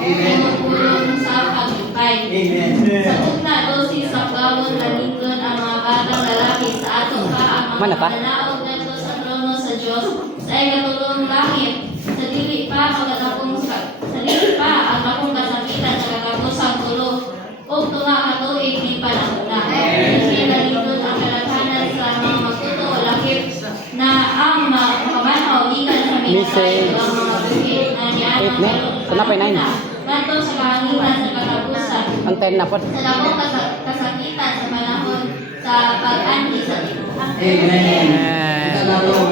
Tumutulong sa pagtipay. Amen. Sa tugna 12 sa gawon nalingkod ang mga batang lalaki sa ato pa ang Mana mga pa? mananaog ngadto sa trono sa Dios sa ikatulong langit sa dili pa ang akong kasakitan sa kakabusang tulo ug tunga ka tuig ni panahona. Hindi nalingkod ang kalaghanan sa mga magtuto o lakip na ang makamanaw gikan sa minatay ug ang mga buhi na niana Kenapa ini? ngadto sa kahanginan sa katapusan. Ang 10 na po. Sa labong kasakitan sa panahon sa pag-anhi sa tibuhan. Amen. Kita nato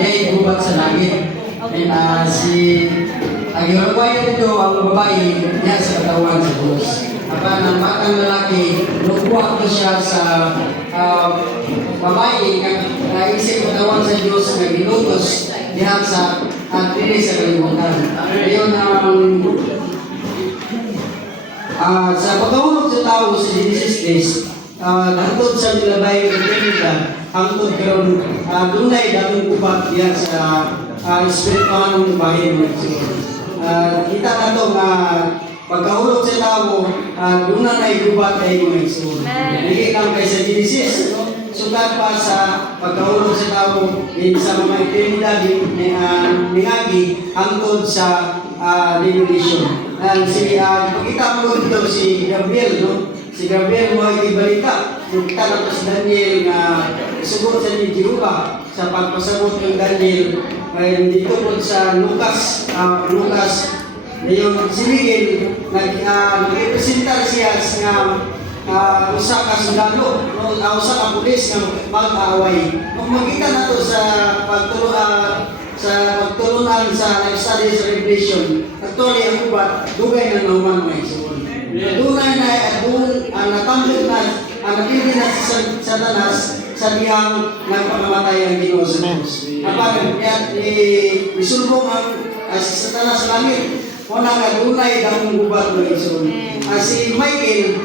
day gubat sa langit. And ang iwagwayo dito ang babae niya sa katawan sa Diyos. Apan ang batang lalaki, lukuha ko siya sa babae na isip katawan sa Diyos na ginutos diha sa dili sa kalibutan. Ayon sa pagkahulog sa tao sa Genesis days, hangtod sa milabay ng Trinidad, hangtod karon dunay daming upat diha sa espiritual ng bahay ng kita na ito nga pagkahulog sa tao, doon na gubat kayo mga isun. Hindi lang kayo sa Genesis, sugat pa sa pagkahulog sa tao sa mga eternidad ningagi hangtod sa revelation. Pagkita mo dito si Gabriel, no? Si Gabriel mo ay ibalita. Kita na si Daniel na isugot sa ni Jehovah sa pagpasagot ng Daniel dito po sa Lucas ngayon si Miguel nag-representar siya nga usa ka sundalo usa ka pulis nga mag-aaway. Kung makita na to sa pagtulunan sa study sa Revelation, actually ang ubat dugay na naman mga isuon. Dunay na natambok na napili na si Satanas sa diyang nagpamamatay ang Ginoo sa Diyos. Kapag isulbong ang si Satanas sa langit, wala nga dunay damong gubat ng isuon. Si Michael,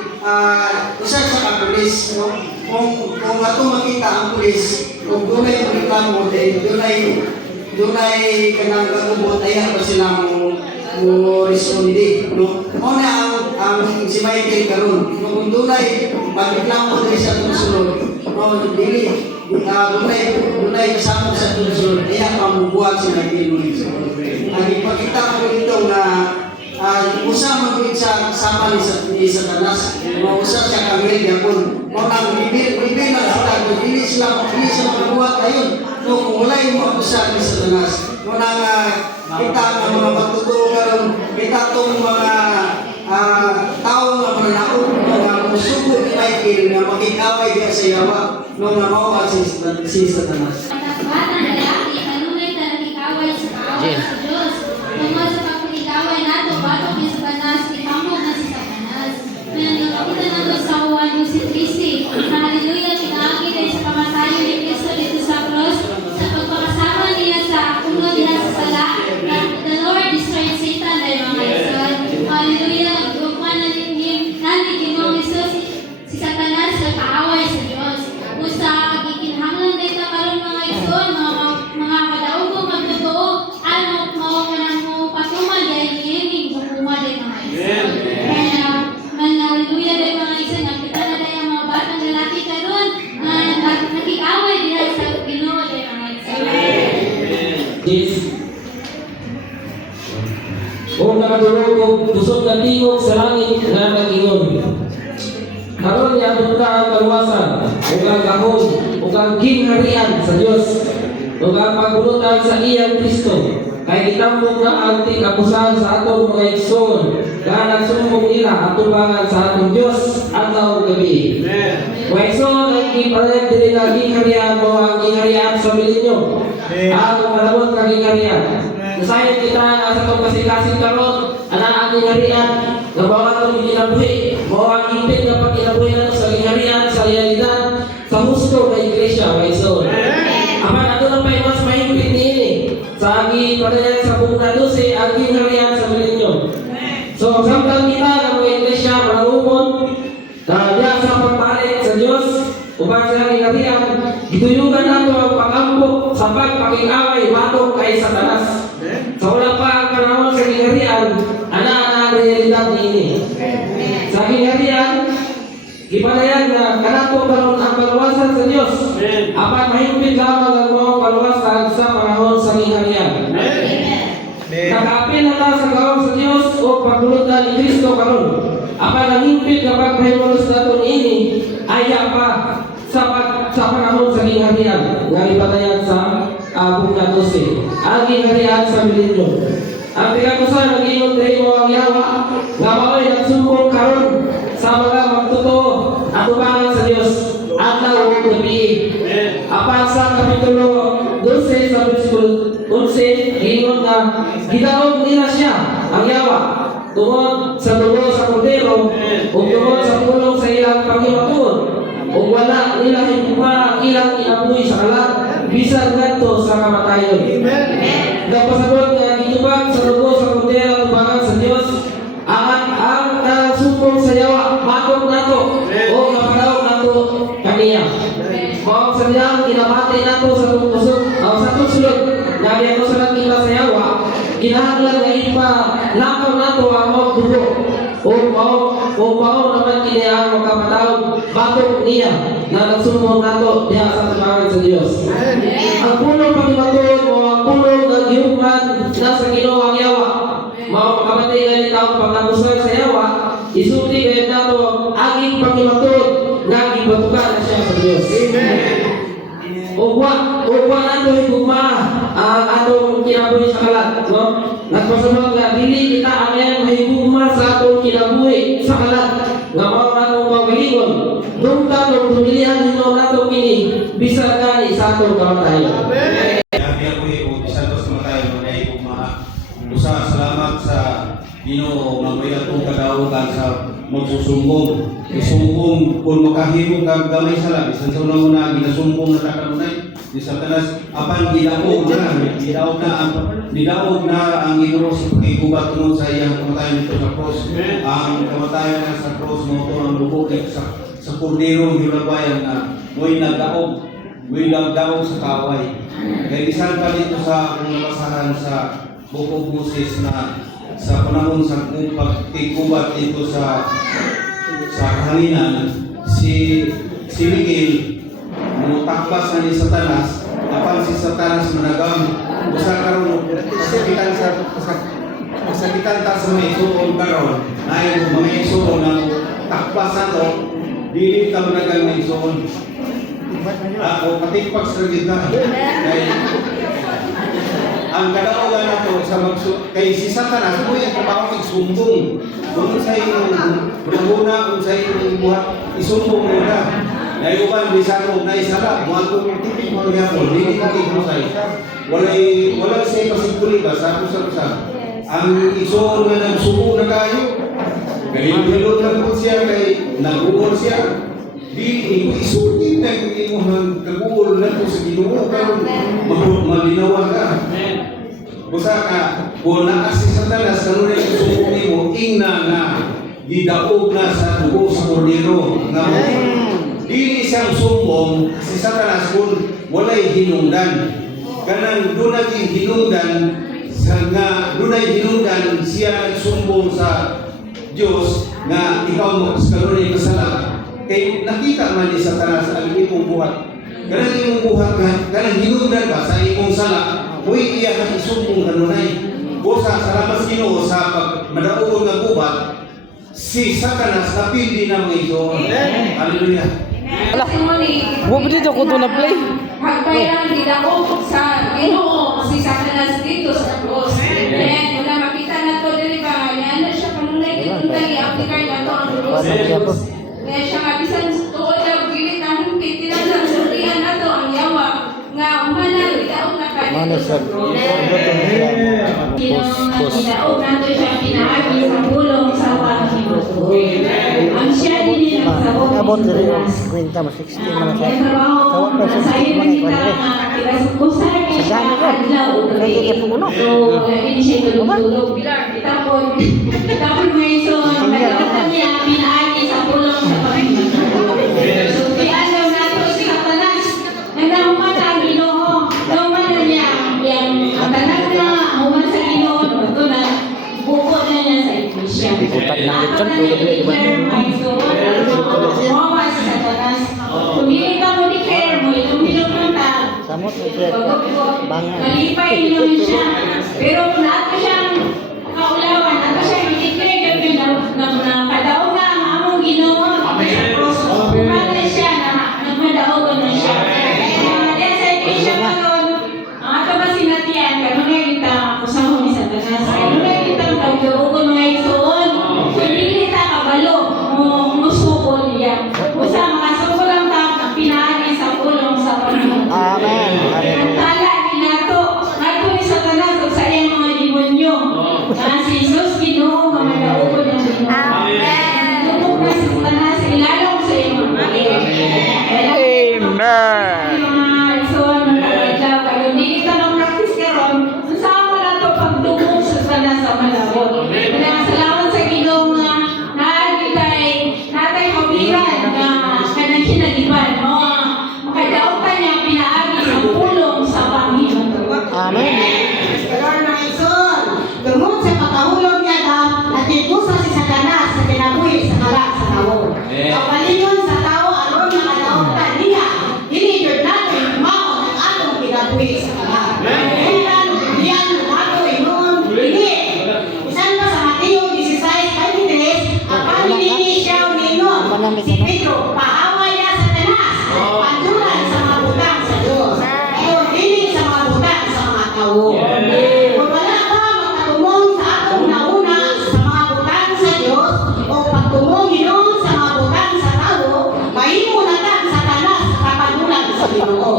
usa sa kapulis, kung ato makita ang pulis, kung dunay reklamo, dunay kanang kagubot, ayaw pa sila mo responde. Muna ang si Michael karon, kung dunay pagreklamo diri sa tunsulod, dunay kasama sa tunsulod, ayaw pa mo buhat si Michael mo. Ang ipakita ko dito na usa man gid sa kasama ni Satanas, usa siya kamil gyapon. Mo nang bibil na sila, dili sila magbuhat ayon. Kung walay mo usa ni Satanas, mo nang kita ang mga magtuturo karon, kita tong mga tao nga mananaog nga musugo ni Michael na makikaway diya sa yawa nung mao si Satanas. Batang lalaki kanunay ta nakikaway sa kaaway sa Dios. Tungod sa pagkikaway nato batok ni Satanas, ipamod na si Satanas. Kaya nakita nato sa Juan 13, hallelujah, pinaagi kay sa kamatayon ni Kristo dito sa cross, sa pagpakasama niya sa ulo niya sa sala, na the Lord destroyed Satan dahil mga ison. Hallelujah, nagugman na ni Ginoong Isus si Satanas sa kaaway sa Diyos. Usa pagkikinahanglan na ito karon mga ison, mga kadaugong magtotoo, ano mao kanang mo patuman dahil himing hukuma dahil mga ison. Kaya hallelujah dahil mga ison, nakita na dahil ang mga batang lalaki karon na nakikaway diha sa Ginoo dahil mga ison. Kung nakatulog kusog na tingog sa langit na nag-ingon. Karon niya ka ang kaluwasan, ug ang gahom, ug ang gingharian sa Dios, ug ang pagbunutan sa iyang Kristo. Kay gitambong na ang tikapusan sa atong mga igsoon, nga nagsumbong nila atubangan sa atong Dios adlaw gabi. Mga igsoon ay ipareha diri nga gingharian mo ang gingharian sa milenyo. Ang malabot nga gingharian. Sayang kita nga sa pagkasikasin karon, ang gingharian nga bawat ang ginabuhi, bawat higpit nga pagkinabuhi nato sa gingharian, sa realidad, sa husto ng iglesia, mga igsoon. Apan ato na pa mas mahigpit niini sa agi padayan sa buong 12 ang gingharian sa milenyo. So samtang kita nga mga iglesia manangumon diya sa pagpalit sa Dios upang sa gingharian, gituyugan nato ang pag-ambok sa pagpakingaway batok kay Satanas. Sa wala pa ang panahon sa gingharian, ana ang realidad ini. Sa kinaharian, gipadayan na kanato karon ang kaluwasan sa Dios. Apan mahimpit lamang ang mga kaluwasan sa panahon sa kinaharian. Nakaapil na ta sa karon sa Dios o pagtulutan ni Kristo karon. Apan nahimpit kapag mahimulos naton ini ay pa sa panahon sa kinaharian. Nga ipadayan sa bunga 12. Ang kinaharian sa milenyo. Ang tinakusan ng ingon diri mo ang yawa nga mao'y nagsumbong karon sa mga magtotoo at tumangan sa Dios adlaw ug gabi. Apan sa kapitulo 12 sa bersikulo 11 ingon nga gidaog nila siya ang yawa tungod sa dugo sa kordero ug tungod sa pulong sa ilang paghimatun ug wala nila higugma ang ilang inabuhi sa kalat bisan ngadto sa kamatayon. Nagpasabot nga gitubag sa dugo sa kordero tubangan sa Dios ang sumpong sa yawa matok nato o mapadaw nato kaniya. Mao sa diyang kinamati nato sa tusok sa tusulod nga diyan sa kita sa yawa kinahanglan nga ipa lakaw nato ang mga dugo o mao naman kini ang makapadaw matok niya na nagsumpong nato diha sa tubangan sa Dios. Ang puno paghimatun o ang puno ng gihugman nasa Ginoo ang yawa. Mao makabati nga ni taong pagnabusan sa yawa, isulti kaya nato aging paghimatun nga gibatukan na siya sa Dios. Ugwa nato higugma ang atong kinabuhi sa kalat, no? Nagpasabot nga dili kita amen mahigugma sa atong kinabuhi sa kalat nga mao natong pagalingon. Dumta ng tumilihan nino nato kini bisan gani sa atong kamatayon. Usa salamat sa Ginoo nga may atong kadaogan sa magsusumbong. Isumbong kung makahimo kag gamay sala bisan sa una ginasumbong na ta kanunay di Satanas apan gidaog na ang Ginoo sa pagigubat tungod sa iyang kamatayon dito sa cross. Ang kamatayon na sa cross mo to ang dugo sa kordero gilabayan na mo'y nagdaog sa kaway. Kaya bisan pa dito sa akong nabasahan sa Book of Moses na sa panahon sa pagtigubat dito sa kahanginan si Miguel mutakpas na ni Satanas apan si Satanas managam usa karon kasakitan ta sa mga isuon karon ay mga isuon na takpas nato dili ta managang mga isuon ako patikpak sa gitna kay ang kadaogan nato sa kay si Satanas mo yung trabaho igsumbong kung sa iyong una kung sa iyong buhat isumbong nila na uban bisano na isala mo ang tipik mo gyapon dili ka ikusay wala siya pasiguli ba sa usa ang isuon nga nagsubo na kayo galilot lang po siya kay nagugol siya di isulti na yung kagugol na po sa Ginoo karon malinawan ka. Busa ka, kung naasi sa talas, kanunay susumbong mo, ingna nga, gidaog na sa dugo sa kordero. Nga mo, dili siyang sumbong, si Satanas kung walay hinungdan. Kanang dunay hinungdan, dunay hinungdan siya nagsumbong sa Diyos nga ikaw mo kanunay kasala. Kaya nakita man ni Satanas ang imong buhat. Kanang imong buhat nga, kanang hinungdan ba sa imong sala, huwag iya kang isumpong kanunay. Busa, salamat Ginoo sa madaugong nga gubat, si Satanas napindi na mga ito. Hallelujah. Huwag dito ko ito na-play. Hagbayang gidaog sa Ginoo si Satanas dito sa cross. Then, wala makita na to diri ba? Yan na siya kanunay kitundang i-apply na to ang cross. Kaya siya nga bisan tuod na gilit na hingpit tinang sultihan na to ang yawa nga umanan gidaog na kayo. Gidaog na to siya pinaagi sa pulong sa paghimatun. Ang siya din ang sabot Abot diri ni yung Satanas. kwenta mo 16 man sa. Ang trabaho Tawag pa sa sa iyo 16 man kita sa. nga kinasukusan niya siya Sa dami ko. adlaw ug gabi. Kaya puno. So, hindi siya tulog-tulog. Tapos may son, kalimutan niya, pinaagi sa pulong sa paghimatun. So, pianaw nato si Satanas. Nagdahumata ang Ginoo. Dahuman na niya ang tanan na human sa Ginoo. Ito na, buko na niya siya. Ikutan ng lechon. Declare mo ito. Mawa sa Satanas. Kung hindi ka mo declare mo, itong pinunta, Samot na siya. Bangan. malipay naman siya. Pero kung nato siyang kaulawan, nato siyang i-declare kami na kadaog na ang among ginawa. Kumagay siya na nagmadaogan na siya. Kaya sa ito siya karon, ang ato ba sinatian, kano nga kita kusahon ni Satanas. Kano nga kita magdaogan mga itoon. Kung hindi kita kabalo, musukol niya. Usa, makasuko lang ta, pinaagi sa ulong sa Panginoon. Amen. Ang Hallelujah. tala ninato, ngayon ni Satanas ug sa iyang mga demonyo. Si Jesus Ginoo nga madaogon ang Ginoo. Amen. Tupok na si Satanas sa ilalong sa iyang mga panginoon. Amen. So, nagkakadlaw kayo. Hindi kita mag-practice karon. Saan mo na ito pagdungong sa Satanas sa malawot. Kaya salamat sa Ginoo nga natay kabiran na kanang kinagiban. Makadaog ka niya pinaagi ang pulong sa Panginoon. Amen. Karon na ison, tungod sa pagkahulog niya natipusa si Satanas sa kinabuhi sa kala sa tao. Kapalingon sa tao aron nakadaotan niya, dili jud natin mao ang atong kinabuhi sa kala. Kailan diyan nato ingon dili. Bisan pa sa Mateo 16:23, ang panini siya ningon si Pedro paaway na Satanas, pandulan sa mga butang sa Dios. Ayon dili sa mga butang sa mga tao. Kung wala ka magkatumong sa atong nauna sa mga butang sa Diyos o pagtumong Ginoo sa mga butang sa tao, mahimo na ka sa Satanas sa kapadulan sa Ginoo.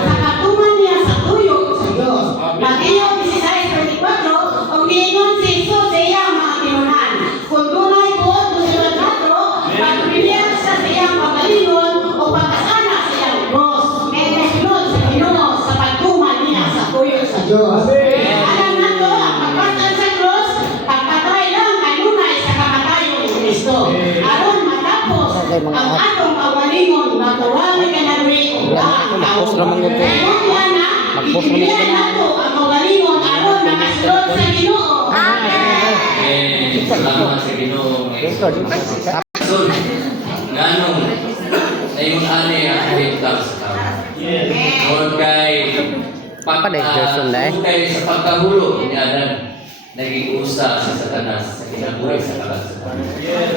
Sa katuman niya sa tuyok sa Diyos. Mateo 16:24, og niingon si Jesus sa iyang mga tinunan, kung tunay buot musulod nato, pagpilihan sa iyang pagalingon o pagkasana sa iyang cross. Kaya nasunod sa Ginoo sa pagtuman niya sa tuyok sa Diyos. Alam nato ang pagpasal sa cross, pagpatay lang kanunay sa kamatayon ni Kristo. Aron matapos ang atong kawalingon na tuwali kanarwi o laang tao. Magpos naman yun. Kaya na, ibilihan nato ang kawalingon aron makasulod sa Ginoo. Salamat sa Ginoo. Son, nganong ayun ani ang himtang sa tao. Tungod kay tungod kay sa pagkahulo ni Adan, naging usa sa Satanas sa kinabuhi sa kalansutan.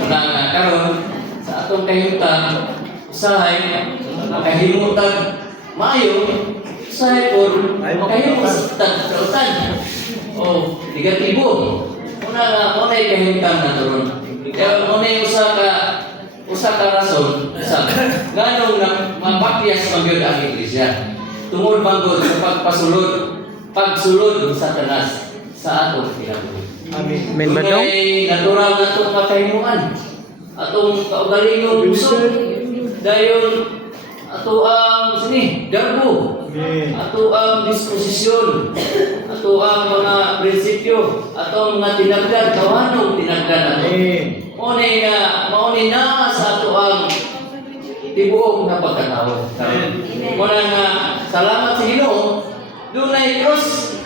Una nga karon sa atong kahimtang usahay makahimutag maayo usahay por makahimutag sa utan o negatibo. Una nga unay kahimtang na turon. Kaya unay usa ka rason sa nganong na mapakyas magyud ang iglesia. Tungod manggod sa pagsulod sa Satanas sa atong kinabuhi. Amen ba daw? Kay natural na itong makahimuan. Atong kaugalingong gusto. Dayon ato ang darbo. Ato ang disposisyon. Ato ang mga prinsipyo. Ato ang mga tinagdan. Kawanong tinagdan nato. Mauni na sa ato ang tibuok na pagkatao. Muna nga, salamat sa Ginoo. Dunay cross.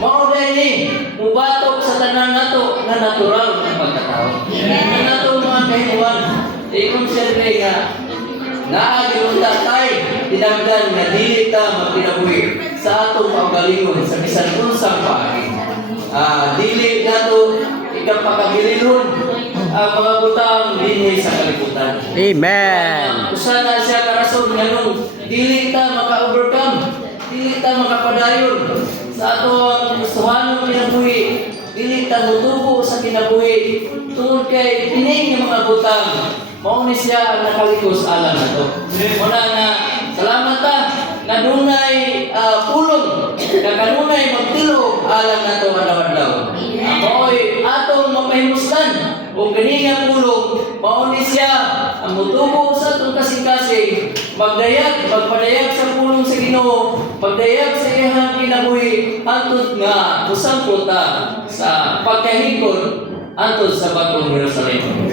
Mao ni mubatok sa tanan nato na natural na pagkatao. Na nato mga kahimuan, i-consider nga naagyon tatay tinagdan nga dili ta magkinabuhi sa atong kaugalingon sa bisan unsang paagi. Dili nato ikapakabililon ang mga butang dinhi sa kalibutan. Amen. Usa na siya karason nganong dili ta maka-overcome, dili ta makapadayon sa atong gustuhanong kinabuhi, dili ta mutubo sa kinabuhi tungod kay pining nga mga butang mao ni siya ang nakalikos alam nato. Muna nga salamat ta nga dunay pulong nga kanunay magtilo alam nato adlaw-adlaw. Mao'y atong mapahimustan o ganingang pulong mao ni siya ang mutubo sa atong kasing-kasing magpadayag sa pulong sa Ginoo, magdayag sa iyang kinabuhi antud nga musangkot ta sa pagkahingkod antud sa bagong Jerusalem.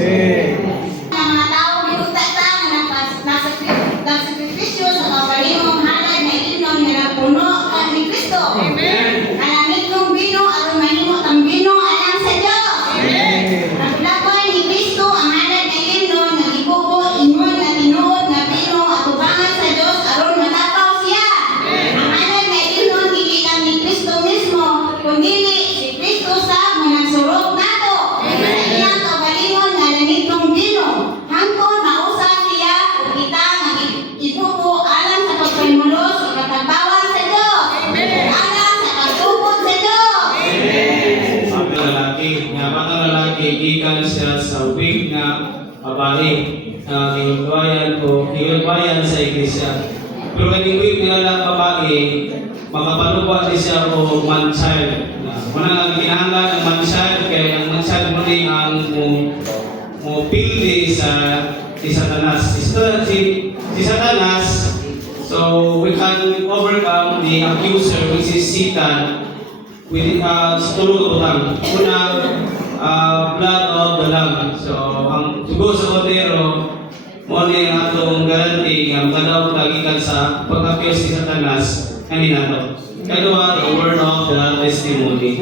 Ang mga tao gitugta nagsakripisyo sa kawalimong halad na inom nga napuno ni Kristo. Alamig kong bino aron mahimo ang bino alang sa Dios. lalaki. Nga batang lalaki, gikan siya sa wig nga babae. Giugbayan sa iglesia. Pero kanyang wig nga babae, makapanuba din siya o man-child. Muna nga kinahanglan ng man-child, kaya ang man-child mo rin ang mo pildi sa Satanas. Si Satanas, so we can overcome the accuser, which is Satan, with tulong utang. Una, blood of the Lamb. So ang tugo sa kordero, mo ni ang atong garanti nga makadaog kagikan sa pag-accuse ni Satanas ani nato. Kadua, the word of the testimony.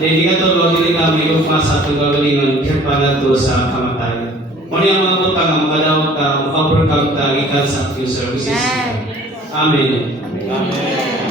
Hindi ka to dili kami ugma sa atong kagalingon para to sa kamatayan. Mo ni ang mga butang nga makadaog ka overcome kagikan sa accuser, which is Amen. Amen.